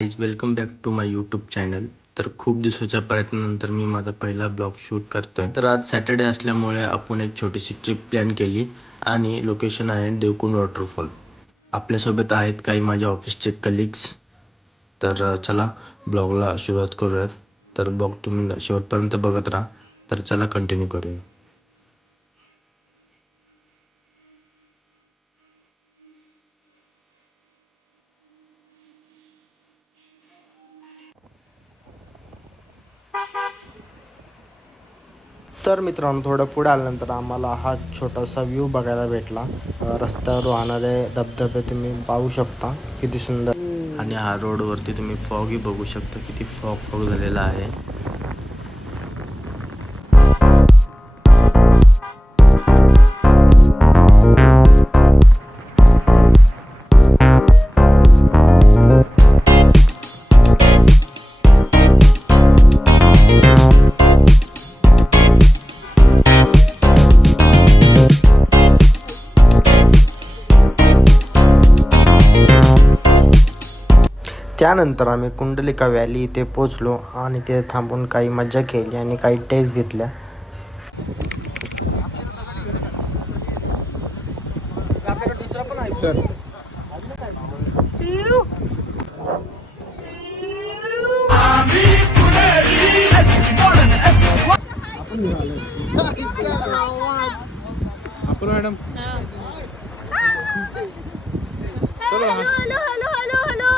Welcome back to my YouTube channel. तर खूप दिवसाच्या प्रयत्नानंतर मी माझा पहिला ब्लॉग शूट करतोय. तर आज सॅटर्डे असल्यामुळे आपण एक छोटीशी ट्रिप प्लॅन केली आणि लोकेशन आहे देवकुंड वॉटरफॉल. आपल्यासोबत आहेत काही माझ्या ऑफिसचे कलिग्स. तर चला ब्लॉगला सुरुवात करूयात. तर ब्लॉग तुम्ही शेवटपर्यंत बघत राहा. तर चला कंटिन्यू करूया. तर मित्रांनो, थोडं पुढे आल्यानंतर आम्हाला हा छोटासा व्ह्यू बघायला भेटला. रस्त्यावर वाहणारे धबधबे तुम्ही पाहू शकता, किती सुंदर. आणि हा रोडवरती तुम्ही फॉगही बघू शकता, किती फॉग झालेला आहे. त्यानंतर आम्ही कुंडलिका व्हॅली इथे पोचलो आणि ते थांबून काही मजा केली आणि काही टेस्ट घेतल्या. मॅडम चलो. Hello hello hello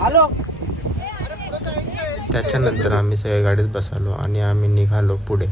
hello. त्याच्यानंतर आम्ही सगळ्या गाडीत बसलो आणि आम्ही निघालो पुढे.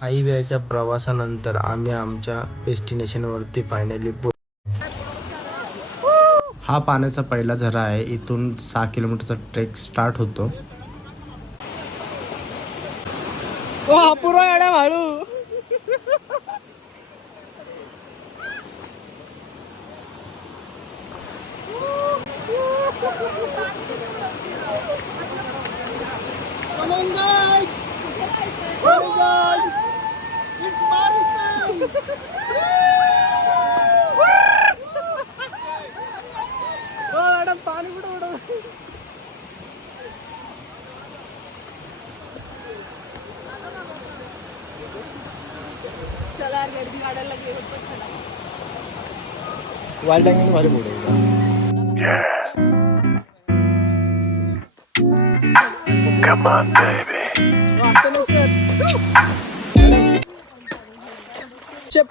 काही वेळच्या प्रवासानंतर आम्ही आमच्या डेस्टिनेशनवरती फायनली हा पाण्याचा पहिला झरा आहे. इथून 6 किलोमीटरचा ट्रेक स्टार्ट होतो. मॅडम हळू. मॅडम पाणी कुठं उडव. चला गर्दी वाढायला गेलो पण चला. वाईल्ड अँगल भारी बोल.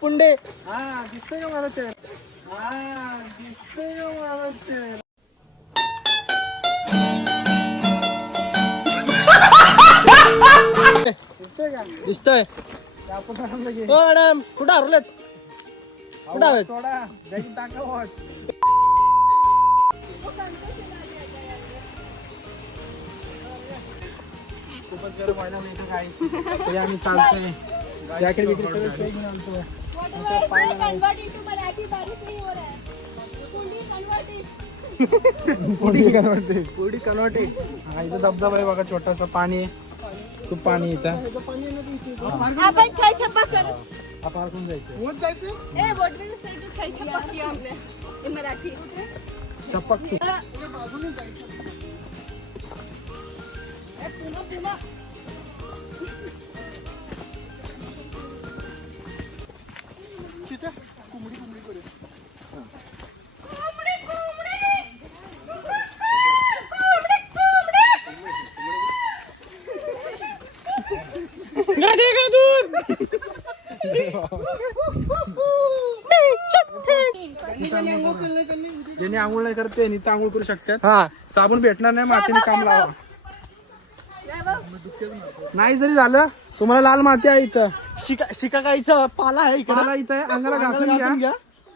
पुंडे दिसतोय का मला चेहरा? दिसतोय का मला चेहरा? दिसतोय. हो मॅडम, कुठं हरवलेत? कुठं हवेत? खूपच गरम व्हायला मिळतं काहीच. तरी आम्ही चालतोय. जॅकेट बिकेट सगळं सोय घेऊन आलतो. कुडी कन्वर्टे. हा, इथं धबधबा आहे बघा, छोटासा पाणी आहे. खूप पाणी इथं. आपण छाय छप्पा कर. आपण कोण जायचं? कोण जायचं? ए वडले छाय छप्पा किया हमने in मराठी. चप्पक ए पुमा पुमा. ज्यांनी आंघोळ नाही करते नी आंघोळ करू शकतात. हा साबण भेटणार नाही, मातीने काम लावा. नाही जरी झालं तुम्हाला लाल माती आहे इथं, शिकाकाईचा पाला आहे इकडे. मला इथं आहे, अंगाला घासून घ्या.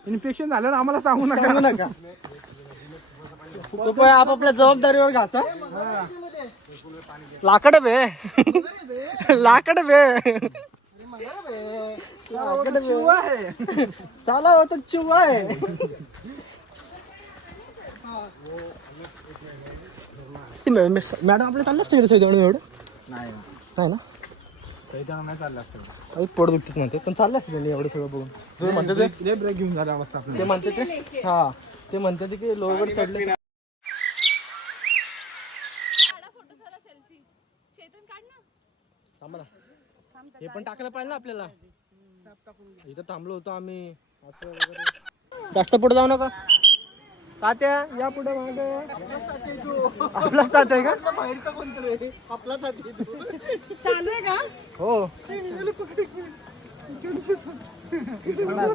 इन्फेक्शन झाल्यावर आम्हाला सांगू नका. तो आपापल्या जबाबदारीवर घासा. लाकड बे लाकड बे चिवा आहे. साला होता चिवा आहे. मॅडम आपल्या चाललं असतं सैद्यावर एवढं नाही नाही ना. सैताना नाही चाललं असतं. अरे पोट दुखतीच म्हणते पण चाललं असतं त्यांनी एवढं सगळं बघून. तुम्ही म्हणते ते ब्रेक घेऊन झाला अवस्था आपली. ते म्हणते ते हा ते म्हणते ते की लोवर चढले की थांबा ना. हे पण टाकलं पाहिजे ना आपल्याला. इथं थांबलो होतो आम्ही असं वगैरे. जास्त पुढे जाऊ नका. तात्या या पुढे मागे. आपला साथ आहे का? बाहेरचा कोणतरी आपला साथ चालू आहे का? हो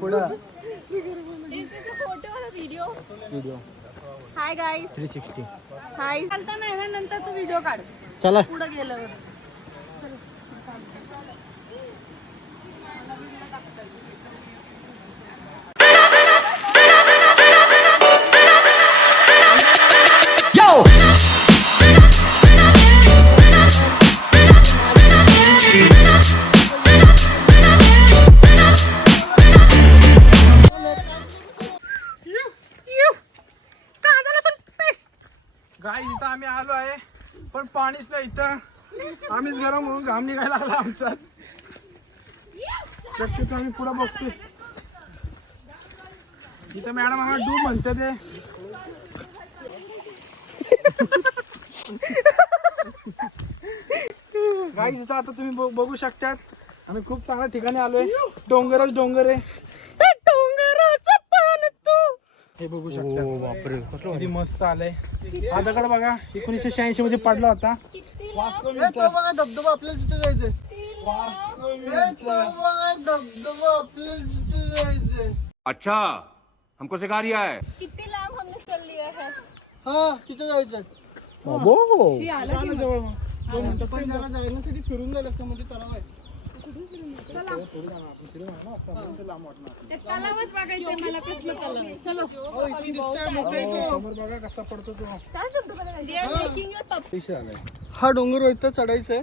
पुढं photo video video hi guys 360. हाय चालताना आहे ना, नंतर तू व्हिडिओ काढ चला पुढे गेल्यावर. गाय इथं आम्ही आलो आहे पण पाणीच नाही इथं. आम्हीच गरम म्हणून घाम निघायला लागला आमचा. शक्यतो आम्ही पुढे बघतोय. इथं मॅडम आम्हाला डूब म्हणते ते. गाईज इथं आता तुम्ही बघू शकतात आम्ही खूप चांगल्या ठिकाणी आलोय. डोंगरच डोंगर आहे. हे बघू शकता किती मस्त आलंय. हा दगड बघा 1986 मध्ये पडला होता. बघा धबधबा आपल्याला तिथे जायचंय. धबधबा आपल्याला तिथे जायचंय. अच्छा हमको सिखा रिया है. किती लांब हमने चल लिया है. हा तिथे जायचंय. जवळ मग. पण त्याला जाण्यासाठी फिरून जायला लागतं म्हणजे तलाव आहे. तलावच बघायचंय मला. कसलं तलाव आहे. चलो समोर बघा कसा पडतो तो. हा डोंगर वरती चढायचंय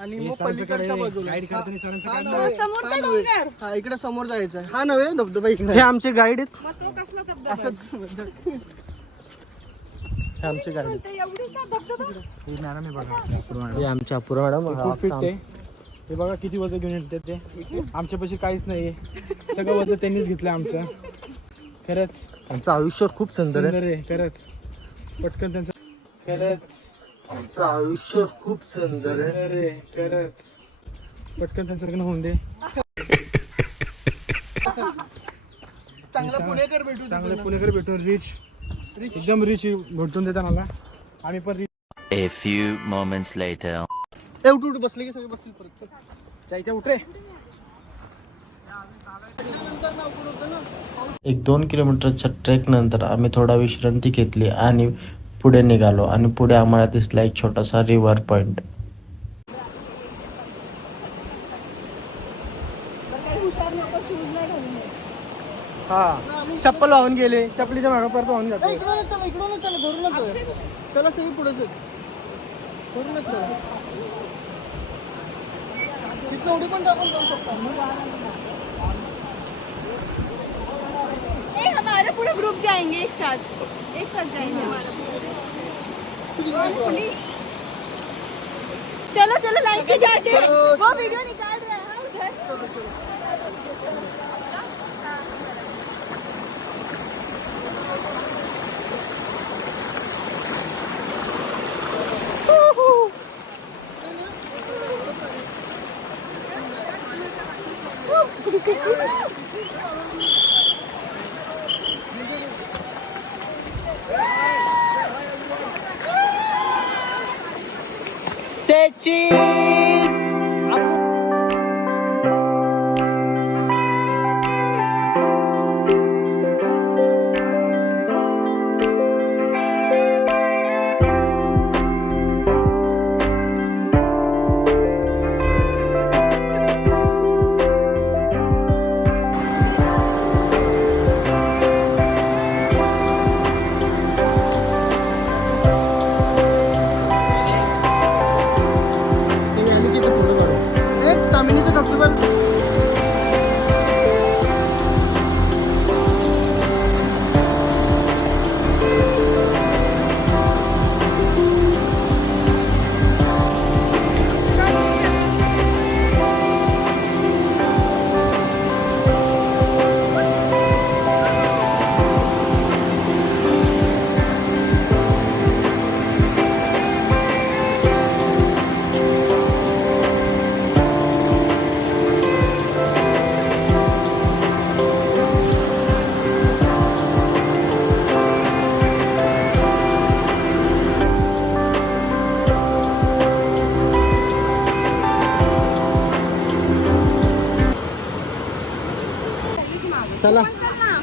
आणि मग पलीकडच्या बाजूला गाईड करताना सरांचं काय समोरचा डोंगर. हा इकडे समोर जायचंय. हा नव्हे धबधबा इकडे. हे आमचे गाईड आहेत. मग तो कसला धबधबा आहे? हे आमचे गाईड आहेत. ते एवढीसा धबधबा. ही मॅडम आहे बघा. हे आमच्या अपूर्व मॅडम. खूप फिट आहे. हे बघा किती वजन घेऊन येतात ते. आमच्यापाशी काहीच नाही. सगळं वजन त्यांनीच घेतलं आमचं. खरंच आमचं आयुष्य खूप सुंदर आहे. सुंदर आहे खरंच. पटकन त्यांचं खरंच आमचं आयुष्य खूप सुंदर आहे. अरे खरंच पटकन त्यांचं लग्न होऊन दे. चांगला पुणेकर भेटू. चांगलं पुणेकर भेटून रिच एकदम रिच भेटून देतात मला. आम्ही पण rich. A few moments later. उठ उठ बसले की सगळे बसतील परत. चायच्या उठे. 1-2 किलोमीटरच्या ट्रेक नंतर आम्ही थोडा विश्रांती घेतली आणि पुढे निघालो आणि पुढे आम्हाला दिसला एक छोटासा रिव्हर पॉइंट. हा चप्पल वाहून गेले. चपलीच्या मागे परत वाहून जातो. इकडून चला धरूनच चला सगळी पुढेच धरूनच चला. तिथं उडी पण टाकून जाऊ शकता. हमारे पूरा ग्रुप जाएंगे एक साथ जाएंगे हमारा पूरा. चलो चलो लाइन से जाते हैं. वो वीडियो निकाल रहे हैं उधर. Say cheese.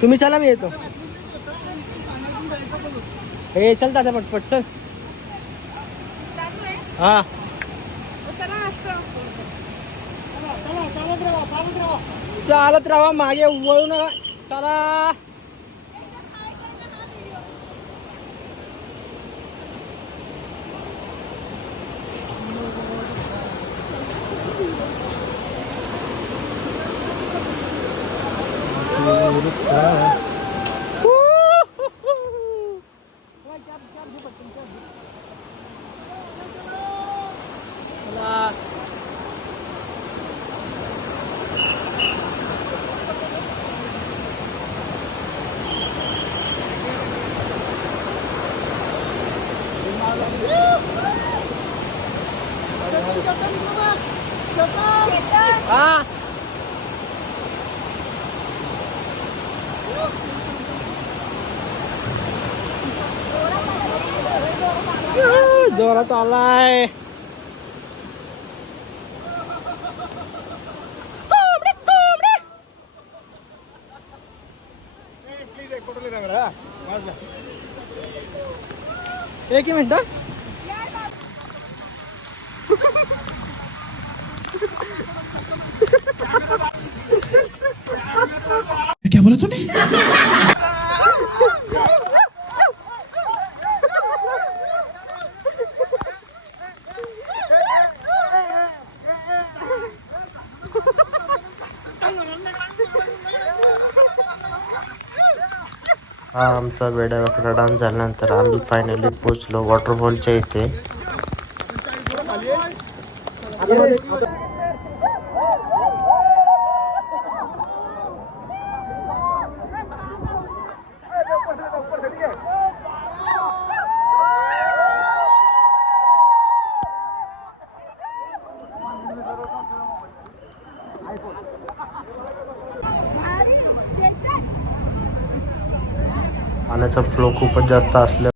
तुम्ही चला मी येतो. हे चल दादा पटपट चल. हा चालत राहा मागे वळू नका. चला हा जोरात आलाय. एक मिनिट. क्या बोला तूने? हा आमचा वेड्यावाकडा डान्स झाल्यानंतर आम्ही फायनली पोचलो वॉटरफॉलच्या इथे. पाण्याचा फ्लो खूपच जास्त असल्या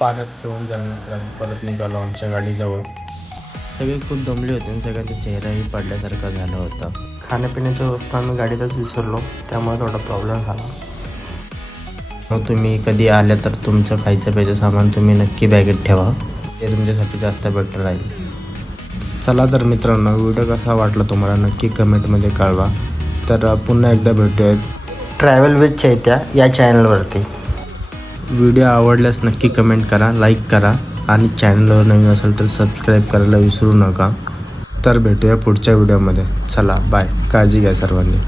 पाण्यात खेळून झाल्यानंतर आम्ही परत निघालो आमच्या गाडीजवळ. सगळे खूप दमले होते आणि सगळ्यांचा चेहराही पडल्यासारखा झाला होता. खाण्यापिण्याची वस्तू आम्ही गाडीतच विसरलो, त्यामुळे थोडा प्रॉब्लेम झाला. मग तुम्ही कधी आल्या तर तुमचं खायचं प्यायचं सामान तुम्ही नक्की बॅगेत ठेवा, ते तुमच्यासाठी जास्त बेटर राहील. चला तर मित्रांनो, व्हिडिओ कसा वाटला तुम्हाला नक्की कमेंटमध्ये कळवा. तर पुन्हा एकदा भेटूयात ट्रॅव्हल विथ चैत्या या चॅनलवरती. व्हिडिओ आवडल्यास नक्की कमेंट करा, लाईक करा आणि चॅनलवर नवीन असेल तर सबस्क्राईब करायला विसरू नका. तर भेटूया पुढच्या व्हिडिओमध्ये. चला बाय, काळजी घ्या सर्वांनी.